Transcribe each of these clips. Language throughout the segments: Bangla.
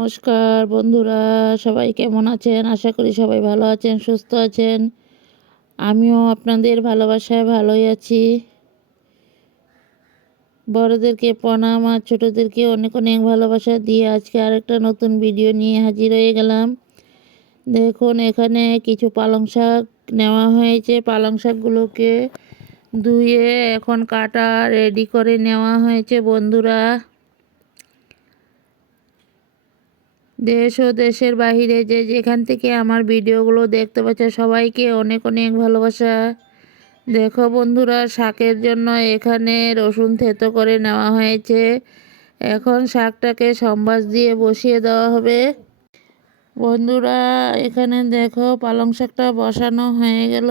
নমস্কার বন্ধুরা, সবাই কেমন আছেন? আশা করি সবাই ভালো আছেন, সুস্থ আছেন। আমিও আপনাদের ভালোবাসায় ভালোই আছি। বড়দেরকে প্রণাম আর ছোটদেরকে অনেক অনেক ভালোবাসা দিয়ে আজকে আরেকটা নতুন ভিডিও নিয়ে হাজির হয়ে গেলাম। দেখুন, এখানে কিছু পালং শাক নেওয়া হয়েছে। পালং শাকগুলোকে ধুয়ে এখন কাটা রেডি করে নেওয়া হয়েছে বন্ধুরা। দেশ ও দেশের বাহিরে যে যেখান থেকে আমার ভিডিওগুলো দেখতে পাচ্ছে সবাইকে অনেক অনেক ভালোবাসা। দেখো বন্ধুরা, শাকের জন্য এখানে রসুন থেতো করে নেওয়া হয়েছে। এখন শাকটাকে সম্বাস দিয়ে বসিয়ে দেওয়া হবে বন্ধুরা। এখানে দেখো পালং শাকটা বসানো হয়ে গেল।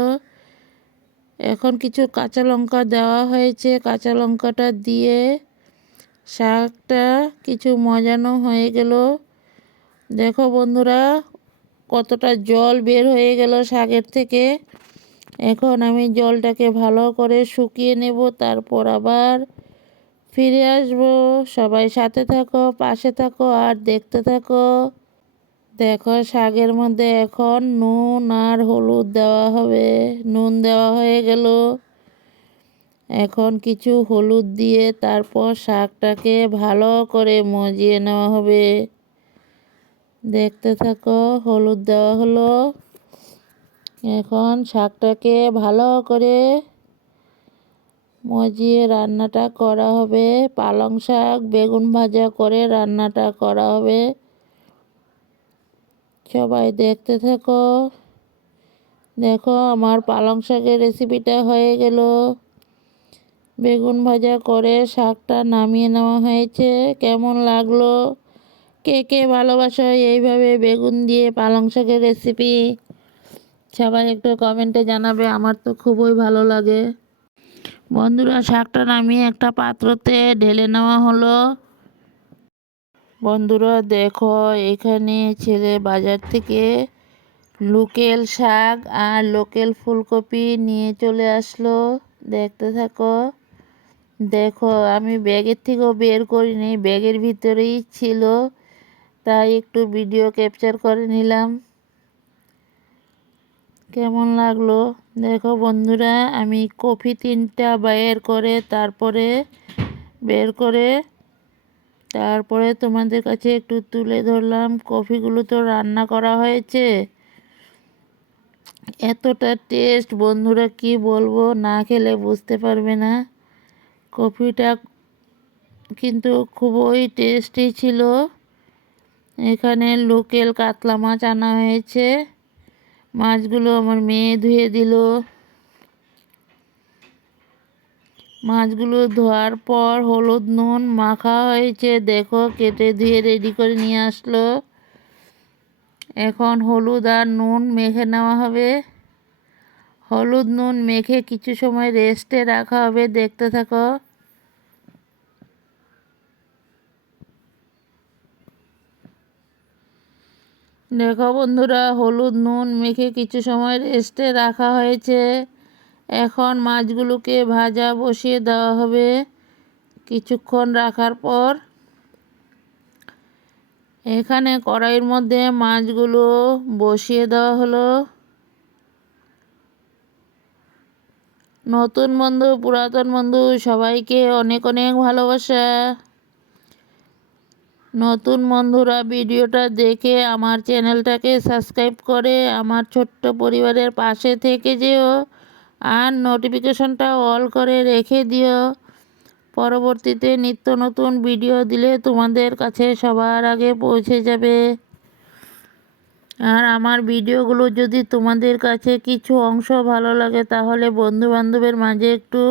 এখন কিছু কাঁচা লঙ্কা দেওয়া হয়েছে। কাঁচা লঙ্কাটা দিয়ে শাকটা কিছু মজানো হয়ে গেল। দেখো বন্ধুরা, কতটা জল বের হয়ে গেল শাকের থেকে। এখন আমি জলটাকে ভালো করে শুকিয়ে নেব, তারপর আবার ফিরে আসব। সবাই সাথে থাকো, পাশে থাকো আর দেখতে থাকো। দেখো, শাকের মধ্যে এখন নুন আর হলুদ দেওয়া হবে। নুন দেওয়া হয়ে গেল। এখন কিছু হলুদ দিয়ে তারপর শাকটাকে ভালো করে মজিয়ে নেওয়া হবে। দেখতে থাকো, হলুদ দেওয়া হলো। এখন শাকটাকে ভালো করে মজিয়ে রান্নাটা করা হবে। পালং শাক বেগুন ভাজা করে রান্নাটা করা হবে। সবাই দেখতে থাকো। দেখো, আমার পালং শাকের রেসিপিটা হয়ে গেল। বেগুন ভাজা করে শাকটা নামিয়ে নেওয়া হয়েছে। কেমন লাগলো? কে কে ভালোবাসো এইভাবে বেগুন দিয়ে পালং শাকের রেসিপি? সবাই একটু কমেন্টে জানাবে। আমার তো খুবই ভালো লাগে বন্ধুরা। শাকটা নামিয়ে একটা পাত্রতে ঢেলে নেওয়া হলো। বন্ধুরা দেখো, এখানে ছেলে বাজার থেকে লোকেল শাক আর লোকেল ফুলকপি নিয়ে চলে আসলো। দেখতে থাকো। দেখো, আমি ব্যাগের থেকেও বের করিনি, ব্যাগের ভিতরেই ছিল, তাই একটু ভিডিও ক্যাপচার করে নিলাম। কেমন লাগলো? দেখো বন্ধুরা, আমি কফি 3টা তারপরে তোমাদের কাছে একটু তুলে ধরলাম। কফিগুলো তো রান্না করা হয়েছে, এতটা টেস্ট বন্ধুরা, কি বলবো, না খেলে বুঝতে পারবে না। কফিটা কিন্তু খুবই টেস্টি ছিল। এখানে লোকেল কাতলা মাছ আনা হয়েছে। মাছগুলো আমার মেয়ে ধুয়ে দিল। মাছগুলো ধোয়ার পর হলুদ নুন মাখা হয়েছে। দেখো, কেটে ধুয়ে রেডি করে নিয়ে আসলো। এখন হলুদ আর নুন মেখে নেওয়া হবে। হলুদ নুন মেখে কিছু সময় রেস্টে রাখা হবে। দেখতে থাকো। দেখো বন্ধুরা, হলুদ নুন মেখে কিছু সময় রেস্টে রাখা হয়েছে। এখন মাছগুলোকে ভাজা বসিয়ে দেওয়া হবে। কিছুক্ষণ রাখার পর এখানে কড়াইয়ের মধ্যে মাছগুলো বসিয়ে দেওয়া হলো। নতুন বন্ধু, পুরাতন বন্ধু, সবাইকে অনেক অনেক ভালোবাসা। নতুন বন্ধুরা ভিডিওটা দেখে আমার চ্যানেলটাকে সাবস্ক্রাইব করে আমার ছোট্ট পরিবারের পাশে থেকে যেও আর নোটিফিকেশনটা অল করে রেখে দিও। পরবর্তীতে নিত্য নতুন ভিডিও দিলে তোমাদের কাছে সবার আগে পৌঁছে যাবে। আর আমার ভিডিওগুলো যদি তোমাদের কাছে কিছু অংশ ভালো লাগে তাহলে বন্ধু বান্ধবের মাঝে একটু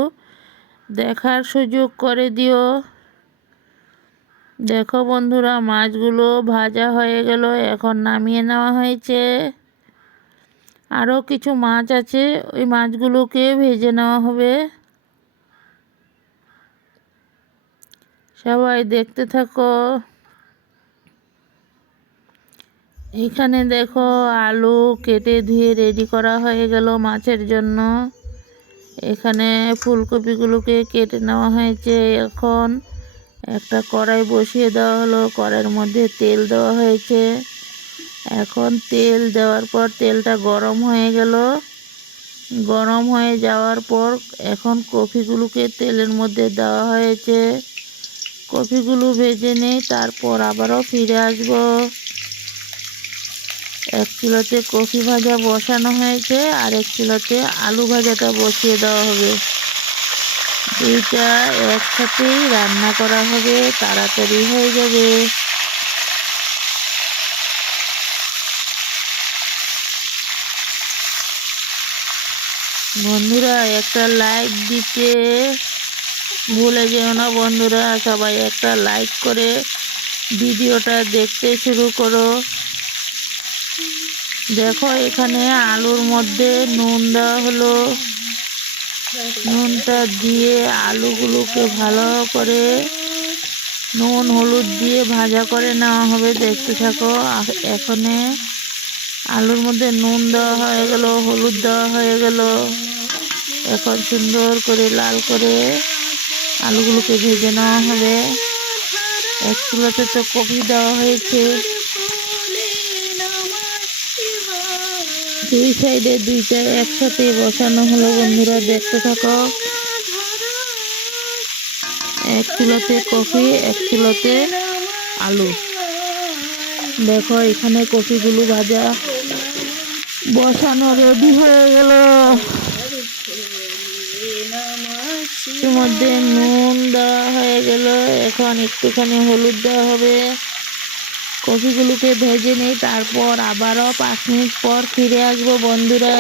দেখার সুযোগ করে দিও। দেখো বন্ধুরা, মাছগুলো ভাজা হয়ে গেল। এখন নামিয়ে নেওয়া হয়েছে। আরও কিছু মাছ আছে, ওই মাছগুলোকে ভেজে নেওয়া হবে। সবাই দেখতে থাকো। এখানে দেখো, আলু কেটে ধুয়ে রেডি করা হয়ে গেল মাছের জন্য। এখানে ফুলকপিগুলোকে কেটে নেওয়া হয়েছে। এখন একটা কড়াই বসিয়ে দেওয়া হলো, কড়াইয়ের মধ্যে তেল দেওয়া হয়েছে। এখন তেল দেওয়ার পর তেলটা গরম হয়ে গেল। গরম হয়ে যাওয়ার পর এখন কফিগুলোকে তেলের মধ্যে দেওয়া হয়েছে। কফিগুলো ভেজে নেই, তারপর আবারও ফিরে আসবো। এক চুলাতে কফি ভাজা বসানো হয়েছে, আর এক চুলাতে আলু ভাজাটা বসিয়ে দেওয়া হবে। দুইটা একসাথেই রান্না করা হবে, তাড়াতাড়ি হয়ে যাবে। বন্ধুরা একটা লাইক দিতে ভুলে যেও না। বন্ধুরা সবাই একটা লাইক করে ভিডিওটা দেখতে শুরু করো। দেখো এখানে আলুর মধ্যে নুন দেওয়া হলো। নুনটা দিয়ে আলুগুলোকে ভালো করে নুন হলুদ দিয়ে ভাজা করে নেওয়া হবে। দেখতে থাকো। এখানে আলুর মধ্যে নুন দেওয়া হয়ে গেল, হলুদ দেওয়া হয়ে গেল। এখন সুন্দর করে লাল করে আলুগুলোকে ভেজে নেওয়া হবে। এক চুলাতে তো কফি দেওয়া হয়েছে, দুই সাইডে দুইটা একসাথে বসানো হলো। বন্ধুরা দেখতে থাকো। এক চুলাতে কফি, এক চুলাতে আলু। দেখো এখানে কফিগুলো ভাজা বসানো রেডি হয়ে গেল। এর মধ্যে নুন দেওয়া হয়ে গেল। এখন একটুখানি হলুদ দেওয়া হবে। কফিগুলোকে ভেজে নিই, তারপর আবারও 5 মিনিট পর ফিরে আসবো। বন্ধুরা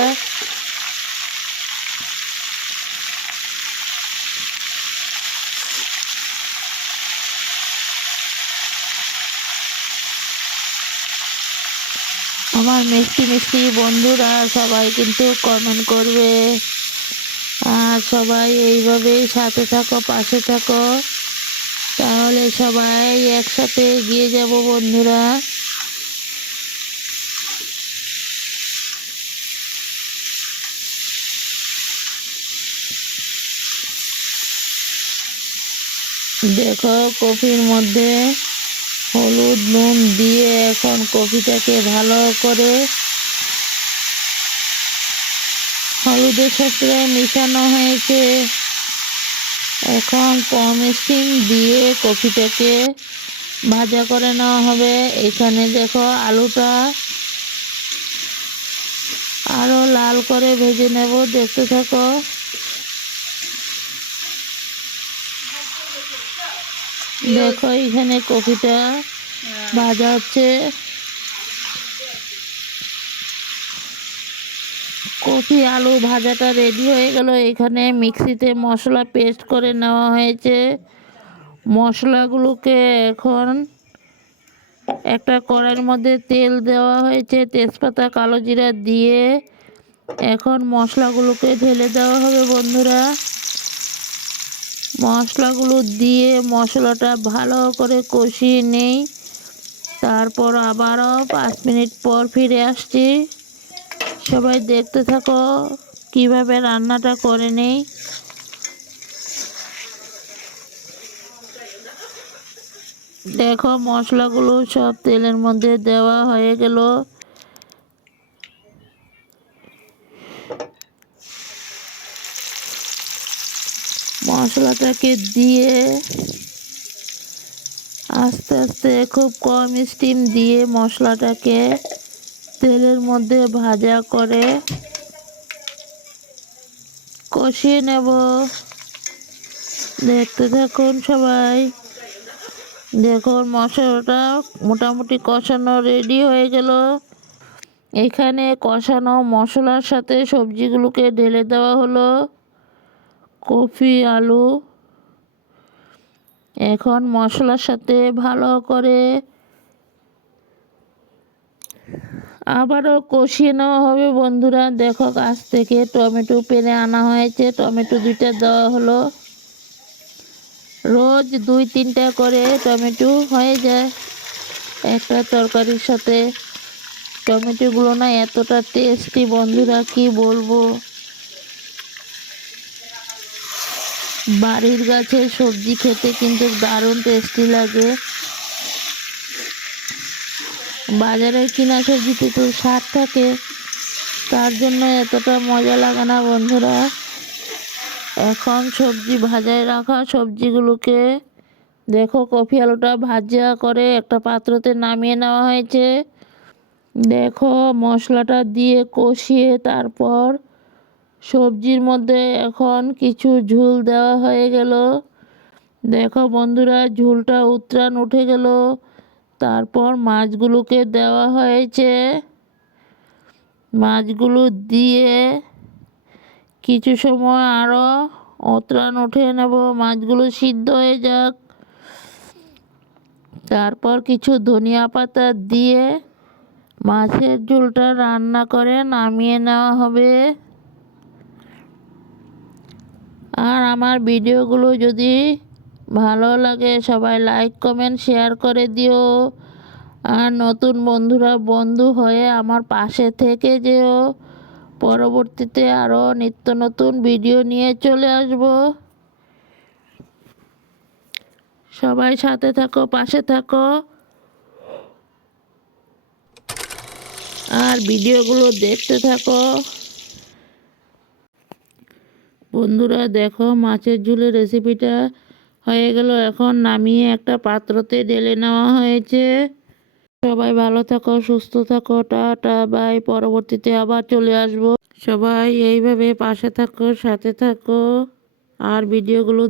আমার মিষ্টি মিষ্টি বন্ধুরা সবাই কিন্তু কমেন্ট করবে, আর সবাই এইভাবেই সাথে থাকো, পাশে থাকো, তাহলে সবাই একসাথে এগিয়ে যাব। বন্ধুরা দেখো কফির মধ্যে হলুদ নুন দিয়ে এখন কফিটাকে ভালো করে হলুদের সাথে মিশানো হয়েছে। এখন কম স্টিম দিয়ে কফিটাকে ভাজা করে নেওয়া হবে। এখানে দেখো আলুটা আরো লাল করে ভেজে নেব। দেখতে থাকো। দেখো এখানে কফিটা ভাজা হচ্ছে। কফি আলু ভাজাটা রেডি হয়ে গেল। এখানে মিক্সিতে মশলা পেস্ট করে নেওয়া হয়েছে। মশলাগুলোকে এখন একটা কড়াইয়ের মধ্যে তেল দেওয়া হয়েছে, তেজপাতা কালো জিরা দিয়ে এখন মশলাগুলোকে ঢেলে দেওয়া হবে। বন্ধুরা মশলাগুলো দিয়ে মশলাটা ভালো করে কষিয়ে নেই, তারপর আবারও 5 মিনিট পর ফিরে আসছি। সবাই দেখতে থাকো কিভাবে রান্নাটা করে নেই। দেখো মশলাগুলো সব তেলের মধ্যে দেওয়া হয়ে গেল। মশলাটাকে দিয়ে আস্তে আস্তে খুব কম স্টিম দিয়ে মশলাটাকে তেলের মধ্যে ভাজা করে কষিয়ে নেব। দেখতে থাকুন সবাই। দেখুন মশলাটা মোটামুটি কষানো রেডি হয়ে গেল। এখানে কষানো মশলার সাথে সবজিগুলোকে ঢেলে দেওয়া হলো, কফি আলু। এখন মশলার সাথে ভালো করে আবারও কষিয়ে নেওয়া হবে। বন্ধুরা দেখো গাছ থেকে টমেটো পেড়ে আনা হয়েছে, টমেটো 2টা দেওয়া হলো। রোজ 2-3টা করে টমেটো হয়ে যায় একটা তরকারির সাথে। টমেটোগুলো না এতটা টেস্টি বন্ধুরা কি বলবো। বাড়ির গাছের সবজি খেতে কিন্তু দারুণ টেস্টি লাগে। বাজারে কিনা সবজিতে তো স্বাদ থাকে, তার জন্য এতটা মজা লাগে না বন্ধুরা। এখন সবজি ভাজায় রাখা সবজিগুলোকে দেখো, কফি আলুটা ভাজা করে একটা পাত্রতে নামিয়ে নেওয়া হয়েছে। দেখো মশলাটা দিয়ে কষিয়ে তারপর সবজির মধ্যে এখন কিছু ঝোল দেওয়া হয়ে গেল। দেখো বন্ধুরা, ঝোলটা উতরান উঠে গেল, তারপর মাছগুলোকে দেওয়া হয়েছে। মাছগুলো দিয়ে কিছু সময় আরও উতরান উঠে নেব, মাছগুলো সিদ্ধ হয়ে যাক। তারপর কিছু ধনিয়া পাতা দিয়ে মাছের ঝোলটা রান্না করে নামিয়ে নেওয়া হবে। আর আমার ভিডিওগুলো যদি ভালো লাগে সবাই লাইক কমেন্ট শেয়ার করে দিও। আর নতুন বন্ধুরা বন্ধু হয়ে আমার পাশে থেকে যেও। পরবর্তীতে আরও নিত্য নতুন ভিডিও নিয়ে চলে আসব। সবাই সাথে থাকো, পাশে থাকো, আর ভিডিওগুলো দেখতে থাকো। বন্ধুরা দেখো, মাছের ঝোলের রেসিপিটা হয়ে গেল, এখন নামিয়ে একটা পাত্রতে ঢেলে নেওয়া হয়েছে। সবাই ভালো থাকো, সুস্থ থাকো, টাটা বাই। পরবর্তীতে আবার চলে আসবো। সবাই এইভাবে পাশে থাকো, সাথে থাকো, আর ভিডিওগুলো